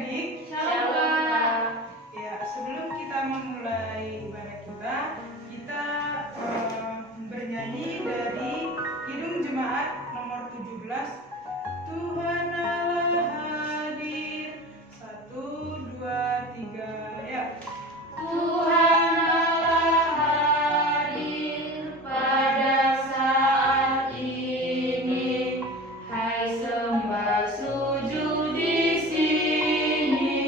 adik-adik. Shalom, Kak. Ya, sebelum kita memulai ibadah kita bernyanyi dari Kidung Jemaat nomor 17. Tuhan Allah hadir. 1, 2, 3, ya. Tuhan Allah hadir pada saat ini. Hai sembah sujud di sini.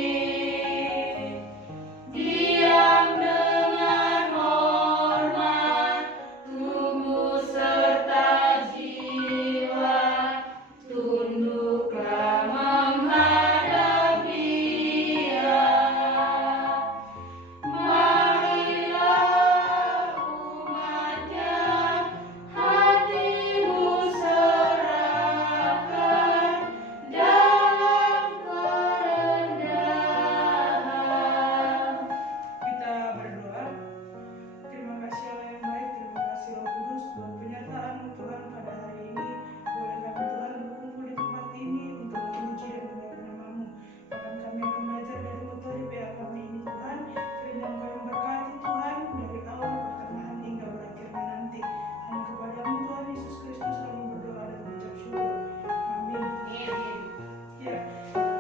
Diam dengan hormat, tubuh serta jiwa. Tunduklah menghadap Dia. Marilah umatnya, hatimu serahkan dalam kerendahan. Kita berdoa. Terima kasih Allah yang baik, terima kasih Roh Kudus buat penyertaan Tuhan pada hari ini. Boleh kami Tuhan berkumpul di tempat ini untuk memuji dan memuliakan nama-Mu. Bahkan kami akan belajar dari metode PA kami ini Tuhan. Kiranya Engkau yang berkati Tuhan dari awal pertengahan hingga berakhirnya nanti. Hanya kepada-Mu Tuhan Yesus Kristus kami berdoa dan mengucap syukur. Amin. Ya,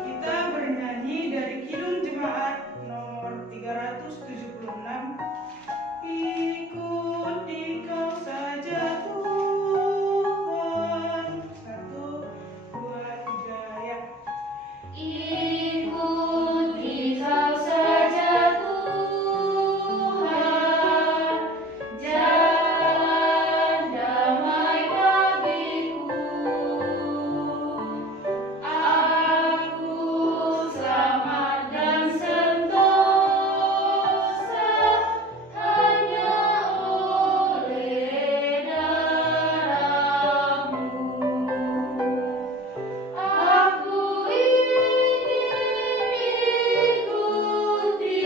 kita bernyanyi dari Kidung Jemaat nomor 376. Ikuti Kau saja Tuhan. 1, 2, 3, ya. Ikuti Kau saja Tuhan, jalan damai bagiku. Aku selamat dan sentosa hanya oleh darah-Mu. Aku ingin ikuti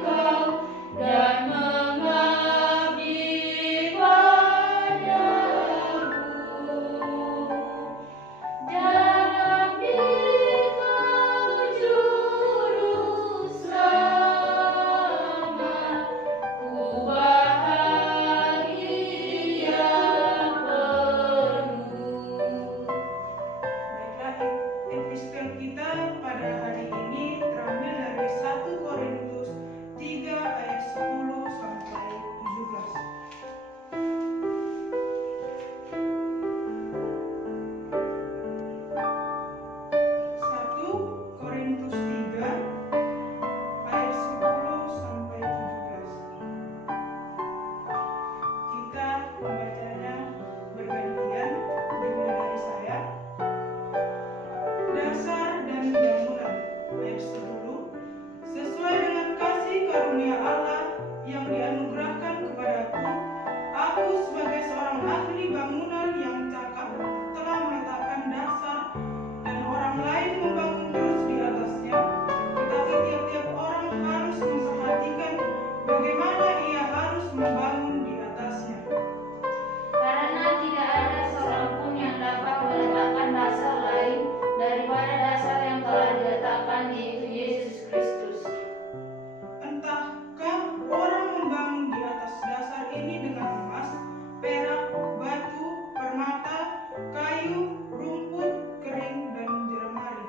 Kau dan mengabdi padamu. Dalam Dikau juru selamat, ku bahagia penuh. Baiklah, epistel kita pada hari ini terambil dari 1 Korintus 3 ayat 10 sampai 17. 1 Korintus 3 ayat 10 sampai 17. Kita membacanya bergantian, dimulai dari saya. Dasar dan bangunan. Ayat 10. Sesuai dengan kasih karunia Allah yang dianugerahkan kepadaku, aku sebagai seorang ahli bangunan yang cakap telah meletakkan dasar dan orang lain membangun terus di atasnya. Tetapi tiap-tiap orang harus memperhatikan bagaimana ia harus membangun di atasnya. Karena tidak ada seorang pun yang dapat meletakkan dasar lain daripada dasar yang telah diletakkan, yaitu Yesus Kristus. Entahkah orang membangun di atas dasar ini dengan emas, perak, batu, permata, kayu, rumput, kering, dan jeramari.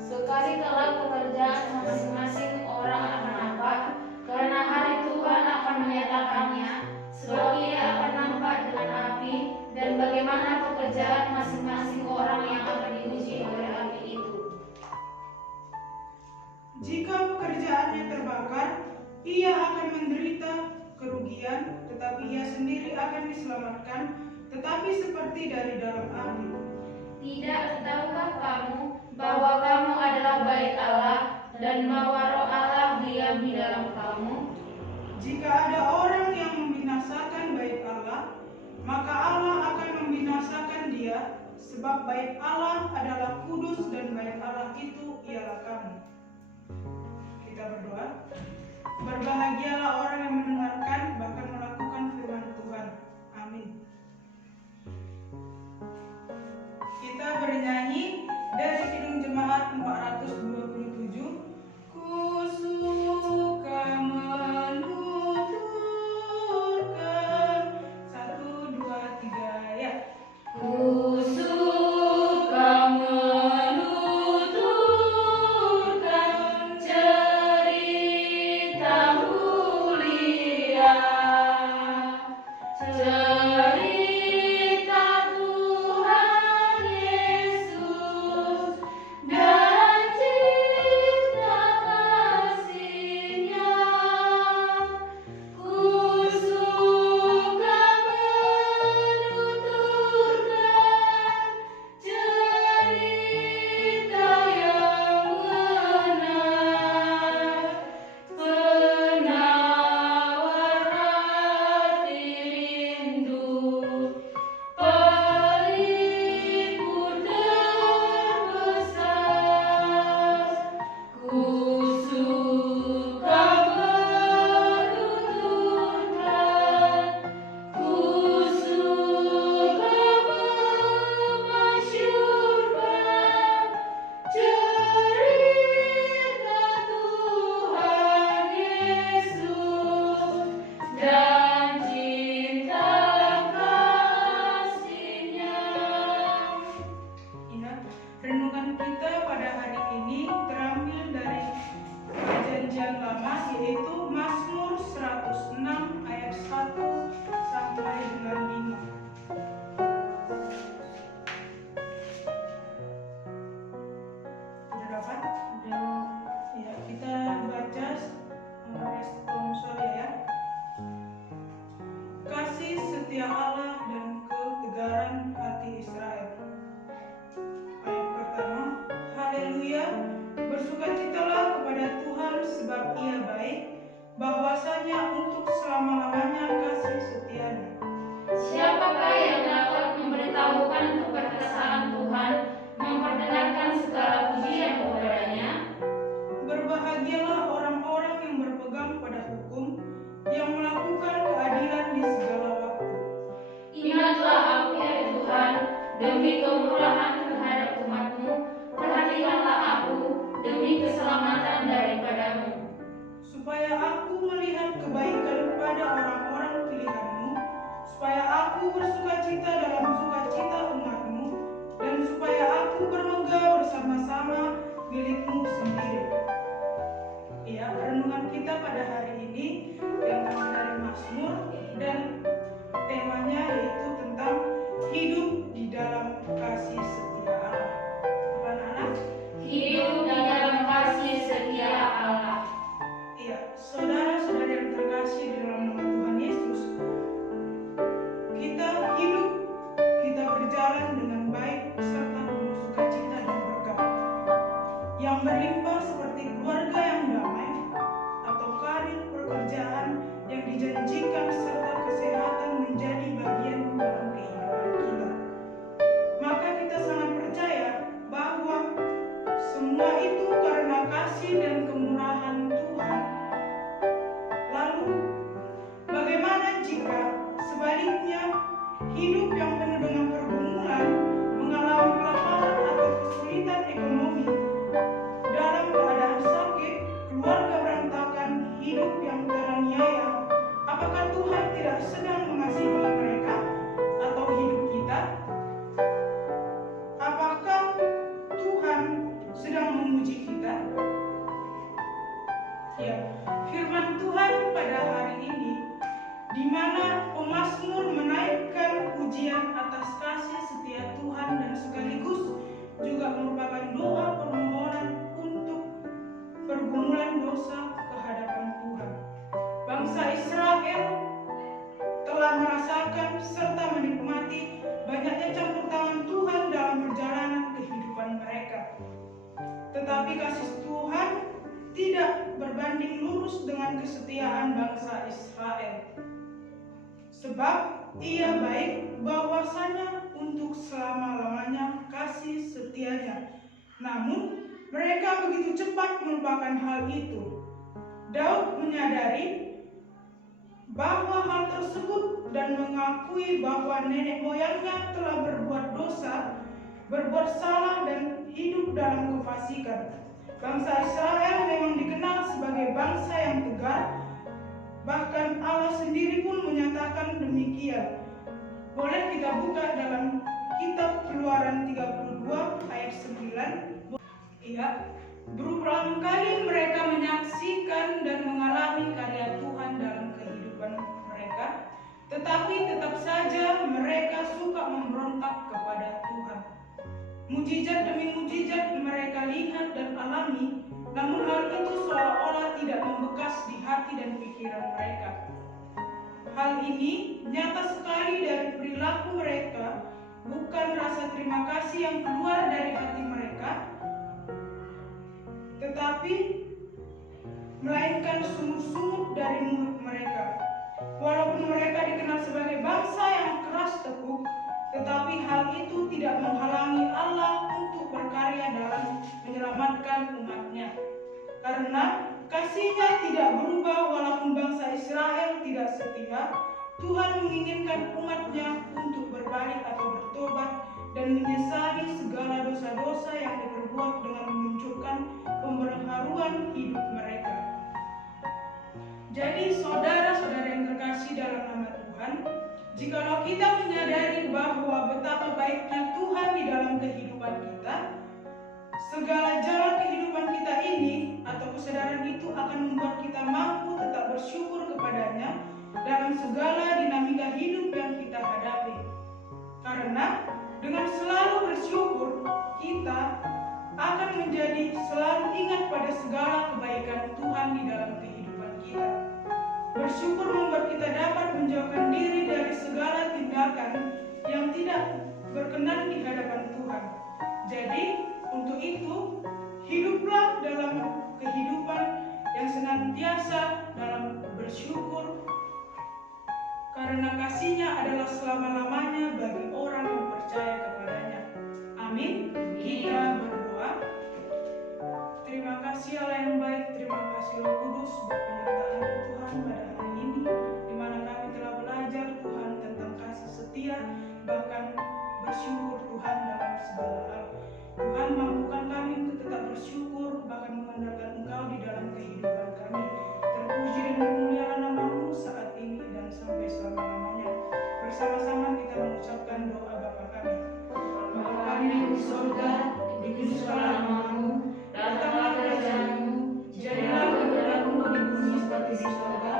Sekali kelak pekerjaan masing-masing orang akan nampak, karena hari Tuhan akan menyatakannya, sebab Ia akan nampak dengan api, dan bagaimana pekerjaan masing-masing orang yang akan diuji oleh api itu. Jika pekerjaannya terbakar, ia akan menderita kerugian, tetapi ia sendiri akan diselamatkan, tetapi seperti dari dalam api. Tidak tahukah kamu bahwa kamu adalah bait Allah, dan bahwa Roh Allah diam di dalam kamu? Jika ada orang yang membinasakan bait Allah, maka Allah akan membinasakan dia, sebab bait Allah adalah kudus dan bait Allah itu ialah kamu. Kita berdoa. Berbahagialah orang yang mendengarkan bahkan melakukan firman Tuhan. Amin. Kita bernyanyi dari Kidung orang-orang yang berpegang pada hukum, yang melakukan keadilan di segala waktu. Ingatlah aku ya Tuhan, demi kemurahan terhadap umat-Mu, perhatikanlah aku demi keselamatan daripadamu. Supaya aku melihat kebaikan pada orang-orang pilihan-Mu, supaya aku bersukacita dalam sukacita umat-Mu, dan supaya aku bermegah bersama-sama milik-Mu sendiri. Ya, renungan kita pada hari ini yang dari Mazmur, dan temanya yaitu tentang hidup di dalam kasih setia Allah. Apa anak? Hidup di dalam kasih setia Allah. Iya, saudara-saudara yang terkasih di dalam nama Tuhan Yesus, kita hidup, kita berjalan dengan baik serta penuh sukacita dan berkat yang berlimpah seperti keluarga yang damai atau karir pekerjaan yang dijanjikan serta kesehatan menjadi bagian dalam kehidupan kita. Maka kita sangat percaya bahwa semua itu karena kasih dan kemurahan Tuhan. Lalu, bagaimana jika sebaliknya hidup yang penuh dengan pergumulan, mengalami kelaparan atau kesulitan ekonomi, dalam keadaan sakit, keluarga berantakan, hidup yang teraniaya, apakah Tuhan tidak sedang mengasihi mereka atau hidup kita? Apakah Tuhan sedang memuji kita? Ya, firman Tuhan pada hari ini, di mana pemazmur menaikkan pujian atas kasih setia Tuhan dan sekaligus juga merupakan doa permohonan untuk pergumulan dosa ke hadapan Tuhan. Bangsa Israel telah merasakan serta menikmati banyaknya campur tangan Tuhan dalam perjalanan kehidupan mereka. Tetapi kasih Tuhan tidak berbanding lurus dengan kesetiaan bangsa Israel. Sebab Ia baik bahwasanya untuk selama-lamanya kasih setianya. Namun mereka begitu cepat melupakan hal itu. Daud menyadari bahwa hal tersebut dan mengakui bahwa nenek moyangnya telah berbuat dosa, berbuat salah dan hidup dalam kefasikan. Bangsa Israel memang dikenal sebagai bangsa yang tegar, bahkan Allah sendiri pun menyatakan demikian. Boleh kita buka dalam kitab Keluaran 32 ayat 9. Iya, berulang kali mereka menyaksikan dan mengalami karya Tuhan dalam kehidupan mereka, tetapi tetap saja mereka suka memberontak kepada Tuhan. Mujizat demi mujizat mereka lihat dan alami, namun hal itu seolah-olah tidak membekas di hati dan pikiran mereka. Hal ini nyata sekali dari perilaku mereka, bukan rasa terima kasih yang keluar dari hati mereka, tetapi melainkan sungut-sungut dari mulut mereka. Walaupun mereka dikenal sebagai bangsa yang keras teguh, tetapi hal itu tidak menghalangi Allah untuk berkarya dalam menyelamatkan umatnya. Karena kasih-Nya tidak berubah walaupun bangsa Israel tidak setia, Tuhan menginginkan umat-Nya untuk berbalik atau bertobat dan menyesali segala dosa-dosa yang diperbuat dengan menunjukkan pemberharuan hidup mereka. Jadi saudara-saudara yang terkasih dalam nama Tuhan, jikalau kita menyadari bahwa betapa baiknya Tuhan di dalam kehidupan kita, segala jalan kehidupan kita ini atau kesadaran itu akan membuat kita mampu tetap bersyukur kepadanya dalam segala dinamika hidup yang kita hadapi. Karena dengan selalu bersyukur, kita akan menjadi selalu ingat pada segala kebaikan Tuhan di dalam kehidupan kita. Bersyukur membuat kita dapat menjauhkan diri dari segala tindakan yang tidak berkenan di hadapan Tuhan. Jadi, untuk itu, hiduplah dalam kehidupan yang senantiasa dalam bersyukur, karena kasih-Nya adalah selama-lamanya bagi orang yang percaya kepadanya. Amin. Kita berdoa. Terima kasih Allah yang baik, terima kasih Roh Kudus Kudus buat penyertaan Tuhan pada hari ini, di mana kami telah belajar Tuhan tentang kasih setia, bahkan bersyukur Tuhan dalam segala hal. Tuhan mampukan kami untuk tetap bersyukur, bahkan mengandalkan Engkau di dalam kehidupan kami. Terpuji dan dimuliakan nama-Mu saat ini dan sampai selama-lamanya. Bersama-sama kita mengucapkan doa Bapa kami. Bapa kami yang di surga, dikuduskanlah nama-Mu, datanglah kerajaan-Mu, jadilah kehendak-Mu di bumi seperti di surga.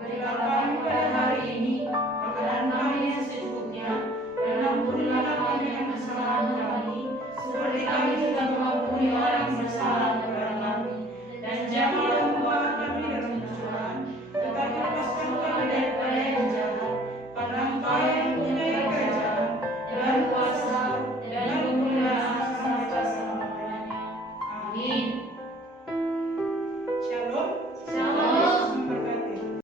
Berilah kami pada hari ini makanan kami yang secukupnya, dan ampunilah kami yang kesalahan kami, seperti kami juga mengampuni orang yang bersalah